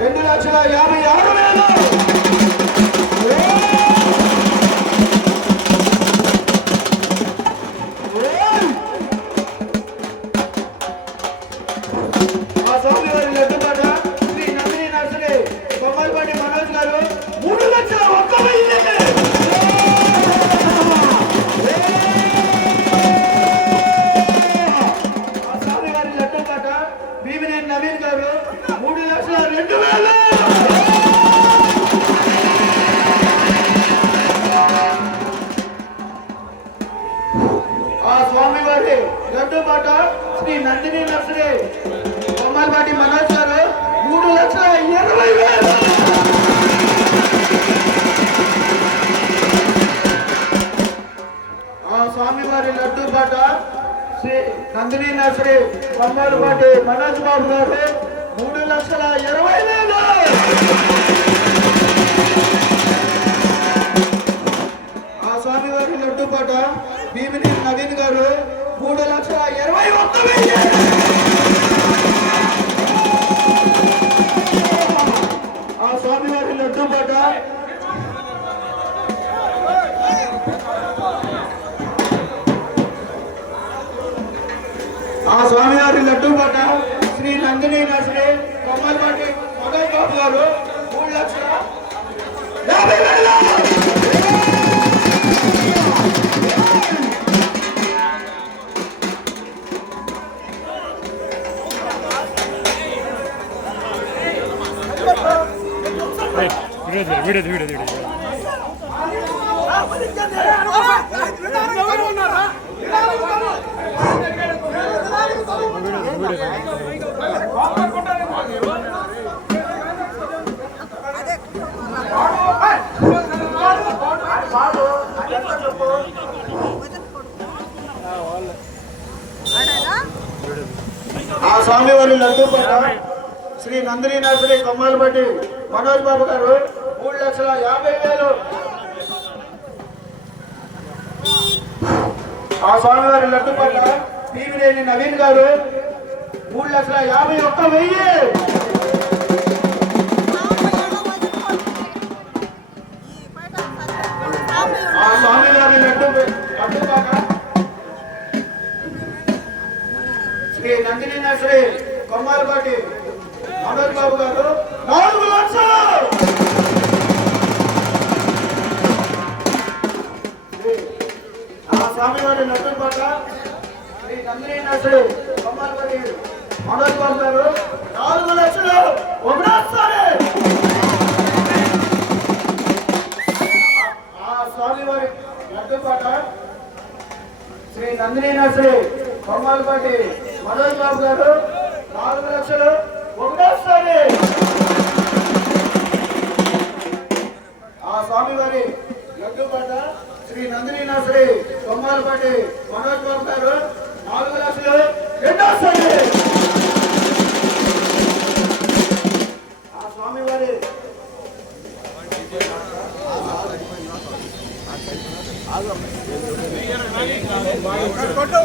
2,56,000 ఆ స్వామి వారి లడ్డుపాట శ్రీ నందిని నర్సరీ బొమ్మలపాటి మనోజ్ గారు 3,01,000 ఆ స్వామి వారి లడ్డుపాట భీమినేని నవీన్ గారు 3,02,000 ఆ స్వామి వారి లడ్డుపాట శ్రీ నందిని నర్సరీ బొమ్మలపాటి మనోజ్ గారు 3,20,000 ఆ స్వామి వారి లడ్డుపాట శ్రీ నందిని నర్సరీ బొమ్మలపాటి మనోజ్ బాబు గారు 3,20,000 ఆ స్వామి వారి లడ్డుపాట భీమినేని నవీన్ గారు 3,21,000 ఆ స్వామి వారి లడ్డుపాట శ్రీ నందిని నర్సరీ బొమ్మలపాటి మనోజ్ బాబు గారు 3,50,000 వీడియో ఆ స్వామివారి లడ్డుపాట శ్రీ నందిని నర్సరీ కొమ్మాలపాటి మనోజ్ బాబు గారు 3,50,000 ఆ స్వామివారి లడ్డుపాట భీమినేని నవీన్ గారు 3,51,000 ఆ స్వామివారి లడ్డుపాట శ్రీ నందిని నర్సరీ కొమ్మాలపాటి మనోజ్ బాబు గారు 4,00,000 ఆ స్వామివారి లడ్డుపాట శ్రీ నందిని నర్సరీ కొమ్మాలపాటి మనోజ్ బాబు గారు 4,00,000 ఒకటోసారి ఆ స్వామివారి లడ్డుపాట శ్రీ నందిని నర్సరీ కొమ్మాలపాటి మనోజ్ బాబు గారు 4,00,000 ఒకటోసారి ఆ స్వామివారి లడ్డుపాట శ్రీ నందిని నర్సరీ కొమ్మాలపాటి మనోజ్ బాబు గారు 4,00,000 రెండోసారి ఆ స్వామివారి కొట్టు